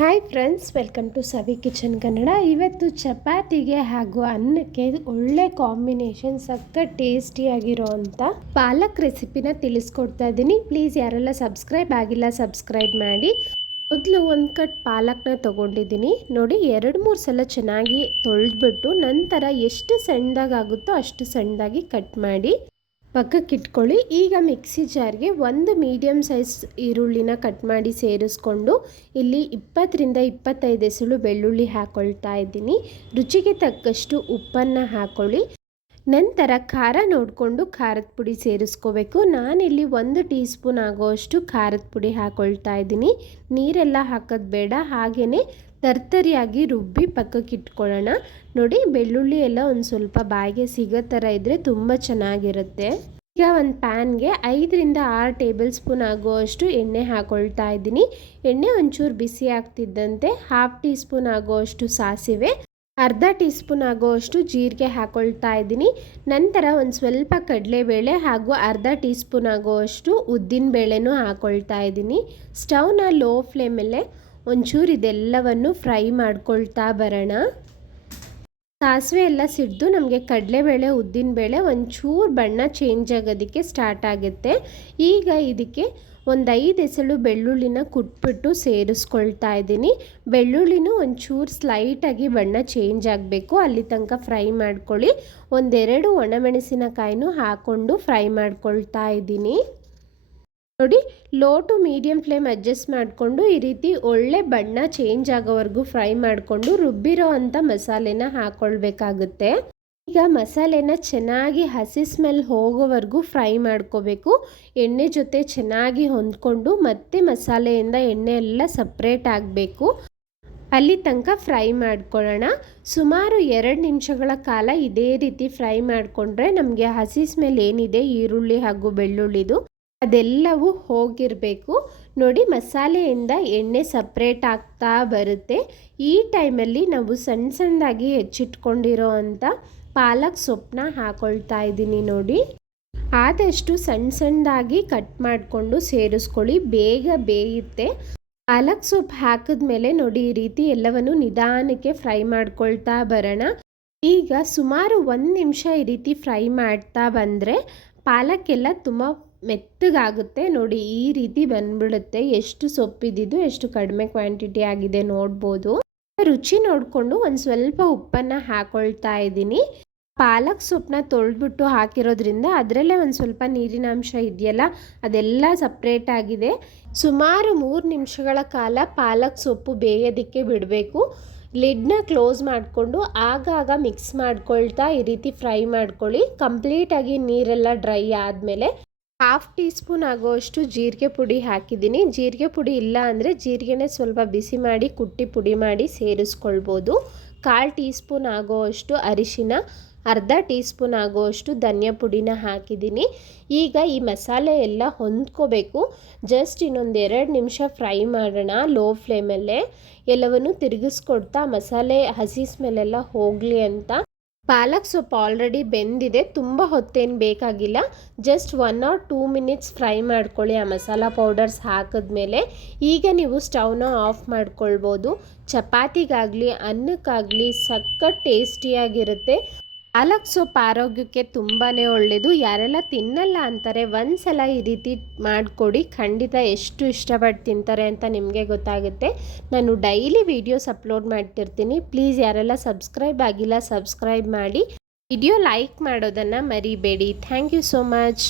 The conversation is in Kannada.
Hi friends welcome to Savi kitchen Kannada ಇವತ್ತು ಚಪಾತಿಗೆ ಹಾಗೂ ಅನ್ನಕ್ಕೆ ಒಳ್ಳೆ ಕಾಂಬಿನೇಷನ್ ಸಕ್ಕ ಟೇಸ್ಟಿಯಾಗಿರೋ ಅಂಥ ಪಾಲಕ್ ರೆಸಿಪಿನ ತಿಳಿಸ್ಕೊಡ್ತಾ ಇದ್ದೀನಿ ಪ್ಲೀಸ್ ಯಾರೆಲ್ಲ ಸಬ್ಸ್ಕ್ರೈಬ್ ಆಗಿಲ್ಲ ಸಬ್ಸ್ಕ್ರೈಬ್ ಮಾಡಿ ಮೊದಲು ಒಂದು ಕಟ್ ಪಾಲಕ್ನ ತೊಗೊಂಡಿದ್ದೀನಿ ನೋಡಿ ಎರಡು ಮೂರು ಸಲ ಚೆನ್ನಾಗಿ ತೊಳೆದ್ಬಿಟ್ಟು ನಂತರ ಎಷ್ಟು ಸಣ್ಣದಾಗುತ್ತೋ ಅಷ್ಟು ಸಣ್ಣದಾಗಿ ಕಟ್ ಮಾಡಿ ಪಕ್ಕಕ್ಕೆ ಇಟ್ಕೊಳ್ಳಿ ಈಗ ಮಿಕ್ಸಿ ಜಾರ್ಗೆ ಒಂದು ಮೀಡಿಯಮ್ ಸೈಜ್ ಈರುಳ್ಳಿನ ಕಟ್ ಮಾಡಿ ಸೇರಿಸ್ಕೊಂಡು ಇಲ್ಲಿ ಇಪ್ಪತ್ತರಿಂದ ಇಪ್ಪತ್ತೈದು ಎಸಳು ಬೆಳ್ಳುಳ್ಳಿ ಹಾಕ್ಕೊಳ್ತಾ ಇದ್ದೀನಿ. ರುಚಿಗೆ ತಕ್ಕಷ್ಟು ಉಪ್ಪನ್ನು ಹಾಕ್ಕೊಳ್ಳಿ ನಂತರ ಖಾರ ನೋಡಿಕೊಂಡು ಖಾರದ ಪುಡಿ ಸೇರಿಸ್ಕೋಬೇಕು. ನಾನಿಲ್ಲಿ ಒಂದು ಟೀ ಸ್ಪೂನ್ ಆಗೋಷ್ಟು ಖಾರದ ಪುಡಿ ಹಾಕ್ಕೊಳ್ತಾ ಇದ್ದೀನಿ. ನೀರೆಲ್ಲ ಹಾಕೋದು ಬೇಡ. ಹಾಗೆಯೇ ತರ್ತರಿಯಾಗಿ ರುಬ್ಬಿ ಪಕ್ಕಕ್ಕೆ ಇಟ್ಕೊಳ್ಳೋಣ. ನೋಡಿ, ಬೆಳ್ಳುಳ್ಳಿ ಎಲ್ಲ ಒಂದು ಸ್ವಲ್ಪ ಬಾಯಿಗೆ ಸಿಗೋ ಥರ ಇದ್ದರೆ ತುಂಬ ಚೆನ್ನಾಗಿರುತ್ತೆ. ಈಗ ಒಂದು ಪ್ಯಾನ್ಗೆ ಐದರಿಂದ ಆರು ಟೇಬಲ್ ಸ್ಪೂನ್ ಆಗುವಷ್ಟು ಎಣ್ಣೆ ಹಾಕೊಳ್ತಾ ಇದ್ದೀನಿ. ಎಣ್ಣೆ ಒಂಚೂರು ಬಿಸಿ ಆಗ್ತಿದ್ದಂತೆ ಹಾಫ್ ಟೀ ಸ್ಪೂನ್ ಆಗುವಷ್ಟು ಸಾಸಿವೆ, ಅರ್ಧ ಟೀ ಸ್ಪೂನ್ ಆಗುವಷ್ಟು ಜೀರಿಗೆ ಹಾಕೊಳ್ತಾ ಇದ್ದೀನಿ. ನಂತರ ಒಂದು ಸ್ವಲ್ಪ ಕಡಲೆಬೇಳೆ ಹಾಗೂ ಅರ್ಧ ಟೀ ಸ್ಪೂನ್ ಆಗುವಷ್ಟು ಉದ್ದಿನ ಬೇಳೆನೂ ಹಾಕ್ಕೊಳ್ತಾ ಇದ್ದೀನಿ ಸ್ಟವ್ನ ಲೋ ಫ್ಲೇಮಲ್ಲೇ ಒಂಚೂರು ಇದೆಲ್ಲವನ್ನು ಫ್ರೈ ಮಾಡ್ಕೊಳ್ತಾ ಬರೋಣ. ಸಾಸಿವೆ ಎಲ್ಲ ಸಿಡ್ದು ನಮಗೆ ಕಡಲೆಬೇಳೆ, ಉದ್ದಿನಬೇಳೆ ಒಂಚೂರು ಬಣ್ಣ ಚೇಂಜ್ ಆಗೋದಕ್ಕೆ ಸ್ಟಾರ್ಟ್ ಆಗುತ್ತೆ. ಈಗ ಇದಕ್ಕೆ ಒಂದು ಐದು ಎಸಳು ಬೆಳ್ಳುಳ್ಳಿನ ಕುಟ್ಬಿಟ್ಟು ಸೇರಿಸ್ಕೊಳ್ತಾ ಇದ್ದೀನಿ. ಬೆಳ್ಳುಳ್ಳಿನೂ ಒಂಚೂರು ಸ್ಲೈಟಾಗಿ ಬಣ್ಣ ಚೇಂಜ್ ಆಗಬೇಕು. ಅಲ್ಲಿ ತನಕ ಫ್ರೈ ಮಾಡ್ಕೊಳ್ಳಿ. ಒಂದೆರಡು ಒಣಮೆಣಸಿನಕಾಯಿನೂ ಹಾಕ್ಕೊಂಡು ಫ್ರೈ ಮಾಡ್ಕೊಳ್ತಾ ಇದ್ದೀನಿ. ನೋಡಿ low to medium flame adjust ಮಾಡಿಕೊಂಡು ಈ ರೀತಿ ಒಳ್ಳೆ ಬಣ್ಣ ಚೇಂಜ್ ಆಗೋವರೆಗೂ ಫ್ರೈ ಮಾಡಿಕೊಂಡು ರುಬ್ಬಿರೋ ಅಂಥ ಮಸಾಲೆನ ಹಾಕ್ಕೊಳ್ಬೇಕಾಗುತ್ತೆ ಈಗ ಮಸಾಲೆನ ಚೆನ್ನಾಗಿ ಹಸಿ ಸ್ಮೆಲ್ ಹೋಗೋವರೆಗೂ ಫ್ರೈ ಮಾಡ್ಕೋಬೇಕು. ಎಣ್ಣೆ ಜೊತೆ ಚೆನ್ನಾಗಿ ಹೊಂದ್ಕೊಂಡು ಮತ್ತೆ ಮಸಾಲೆಯಿಂದ ಎಣ್ಣೆ ಎಲ್ಲ ಸಪ್ರೇಟ್ ಆಗಬೇಕು. ಅಲ್ಲಿ ತನಕ ಫ್ರೈ ಮಾಡ್ಕೊಳ್ಳೋಣ. ಸುಮಾರು ಎರಡು ನಿಮಿಷಗಳ ಕಾಲ ಇದೇ ರೀತಿ ಫ್ರೈ ಮಾಡಿಕೊಂಡ್ರೆ ನಮಗೆ ಹಸಿ ಸ್ಮೆಲ್ ಏನಿದೆ? ಈರುಳ್ಳಿ ಹಾಗೂ ಬೆಳ್ಳುಳ್ಳಿದು. ಅದೆಲ್ಲವೂ ಹೋಗಿರಬೇಕು. ನೋಡಿ, ಮಸಾಲೆಯಿಂದ ಎಣ್ಣೆ ಸಪ್ರೇಟ್ ಆಗ್ತಾ ಬರುತ್ತೆ. ಈ ಟೈಮಲ್ಲಿ ನಾವು ಸಣ್ಣ ಸಣ್ಣದಾಗಿ ಹೆಚ್ಚಿಟ್ಕೊಂಡಿರೋ ಅಂಥ ಪಾಲಕ್ ಸೊಪ್ಪನ್ನ ಹಾಕೊಳ್ತಾ ಇದ್ದೀನಿ ನೋಡಿ. ಆದಷ್ಟು ಸಣ್ಣ ಸಣ್ಣದಾಗಿ ಕಟ್ ಮಾಡಿಕೊಂಡು ಸೇರಿಸ್ಕೊಳ್ಳಿ. ಬೇಗ ಬೇಯುತ್ತೆ. ಪಾಲಕ್ ಸೊಪ್ಪು ಹಾಕಿದ್ಮೇಲೆ ನೋಡಿ, ಈ ರೀತಿ ಎಲ್ಲವನ್ನು ನಿಧಾನಕ್ಕೆ ಫ್ರೈ ಮಾಡ್ಕೊಳ್ತಾ ಬರೋಣ. ಈಗ ಸುಮಾರು ಒಂದು ನಿಮಿಷ ಈ ರೀತಿ ಫ್ರೈ ಮಾಡ್ತಾ ಬಂದರೆ ಪಾಲಕ್ಕೆಲ್ಲ ತುಂಬ ಮೆತ್ತಗಾಗುತ್ತೆ. ನೋಡಿ, ಈ ರೀತಿ ಬಂದ್ಬಿಡುತ್ತೆ. ಎಷ್ಟು ಸೊಪ್ಪಿದ್ದು ಎಷ್ಟು ಕಡಿಮೆ ಕ್ವಾಂಟಿಟಿ ಆಗಿದೆ ನೋಡ್ಬೋದು. ರುಚಿ ನೋಡಿಕೊಂಡು ಒಂದು ಸ್ವಲ್ಪ ಉಪ್ಪನ್ನು ಹಾಕೊಳ್ತಾ ಇದ್ದೀನಿ. ಪಾಲಕ್ ಸೊಪ್ಪನ್ನ ತೊಳೆದ್ಬಿಟ್ಟು ಹಾಕಿರೋದ್ರಿಂದ ಅದರಲ್ಲೇ ಒಂದು ಸ್ವಲ್ಪ ನೀರಿನ ಅಂಶ ಇದೆಯಲ್ಲ, ಅದೆಲ್ಲ ಸಪ್ರೇಟ್ ಆಗಿದೆ. ಸುಮಾರು ಮೂರು ನಿಮಿಷಗಳ ಕಾಲ ಪಾಲಕ್ ಸೊಪ್ಪು ಬೇಯೋದಕ್ಕೆ ಬಿಡಬೇಕು. ಲಿಡ್ನ ಕ್ಲೋಸ್ ಮಾಡಿಕೊಂಡು ಆಗಾಗ ಮಿಕ್ಸ್ ಮಾಡ್ಕೊಳ್ತಾ ಈ ರೀತಿ ಫ್ರೈ ಮಾಡ್ಕೊಳ್ಳಿ. ಕಂಪ್ಲೀಟಾಗಿ ನೀರೆಲ್ಲ ಡ್ರೈ ಆದಮೇಲೆ ಹಾಫ್ ಟೀ ಸ್ಪೂನ್ ಆಗೋಷ್ಟು ಜೀರಿಗೆ ಪುಡಿ ಹಾಕಿದ್ದೀನಿ. ಜೀರಿಗೆ ಪುಡಿ ಇಲ್ಲ ಅಂದರೆ ಜೀರಿಗೆನೇ ಸ್ವಲ್ಪ ಬಿಸಿ ಮಾಡಿ, ಕುಟ್ಟಿ ಪುಡಿ ಮಾಡಿ ಸೇರಿಸ್ಕೊಳ್ಬೋದು. ಕಾಲು ಟೀ ಸ್ಪೂನ್ ಆಗೋವಷ್ಟು ಅರಿಶಿನ, ಅರ್ಧ ಟೀ ಸ್ಪೂನ್ ಆಗೋವಷ್ಟು ಧನಿಯಾ ಪುಡಿನ ಹಾಕಿದ್ದೀನಿ. ಈಗ ಈ ಮಸಾಲೆ ಎಲ್ಲ ಹೊಂದ್ಕೋಬೇಕು. ಜಸ್ಟ್ ಇನ್ನೊಂದು ಎರಡು ನಿಮಿಷ ಫ್ರೈ ಮಾಡೋಣ ಲೋ ಫ್ಲೇಮಲ್ಲೇ. ಎಲ್ಲವನ್ನು ತಿರುಗಿಸ್ಕೊಡ್ತಾ ಮಸಾಲೆ ಹಸಿ ಸ್ಮೆಲ್ಲೆಲ್ಲ ಹೋಗಲಿ ಅಂತ. ಪಾಲಕ್ ಸೊಪ್ಪು ಆಲ್ರೆಡಿ ಬೆಂದಿದೆ, ತುಂಬ ಹೊತ್ತೇನು ಬೇಕಾಗಿಲ್ಲ. Just one or two minutes fry ಮಾಡ್ಕೊಳ್ಳಿ ಆ ಮಸಾಲ ಪೌಡರ್ಸ್ ಹಾಕಿದ್ಮೇಲೆ. ಈಗ ನೀವು ಸ್ಟವ್ನ ಆಫ್ ಮಾಡ್ಕೊಳ್ಬೋದು. ಚಪಾತಿಗಾಗಲಿ, ಅನ್ನಕ್ಕಾಗಲಿ ಸಖತ್ ಟೇಸ್ಟಿಯಾಗಿರುತ್ತೆ ಪಾಲಕ್ ಸೊಪ್ಪು ಆರೋಗ್ಯಕ್ಕೆ ತುಂಬಾ ಒಳ್ಳೆಯದು ಯಾರೆಲ್ಲ ತಿನ್ನಲ್ಲ ಅಂತಾರೆ ಒಂದು ಸಲ ಈ ರೀತಿ ಮಾಡಿಕೊಡಿ. ಖಂಡಿತ ಎಷ್ಟು ಇಷ್ಟಪಟ್ಟು ತಿಂತಾರೆ ಅಂತ ನಿಮಗೆ ಗೊತ್ತಾಗುತ್ತೆ. ನಾನು ಡೈಲಿ ವೀಡಿಯೋಸ್ ಅಪ್ಲೋಡ್ ಮಾಡ್ತಿರ್ತೀನಿ. ಪ್ಲೀಸ್ ಯಾರೆಲ್ಲ ಸಬ್ಸ್ಕ್ರೈಬ್ ಆಗಿಲ್ಲ ಸಬ್ಸ್ಕ್ರೈಬ್ ಮಾಡಿ. ವಿಡಿಯೋ ಲೈಕ್ ಮಾಡೋದನ್ನು ಮರಿಬೇಡಿ. Thank you so much.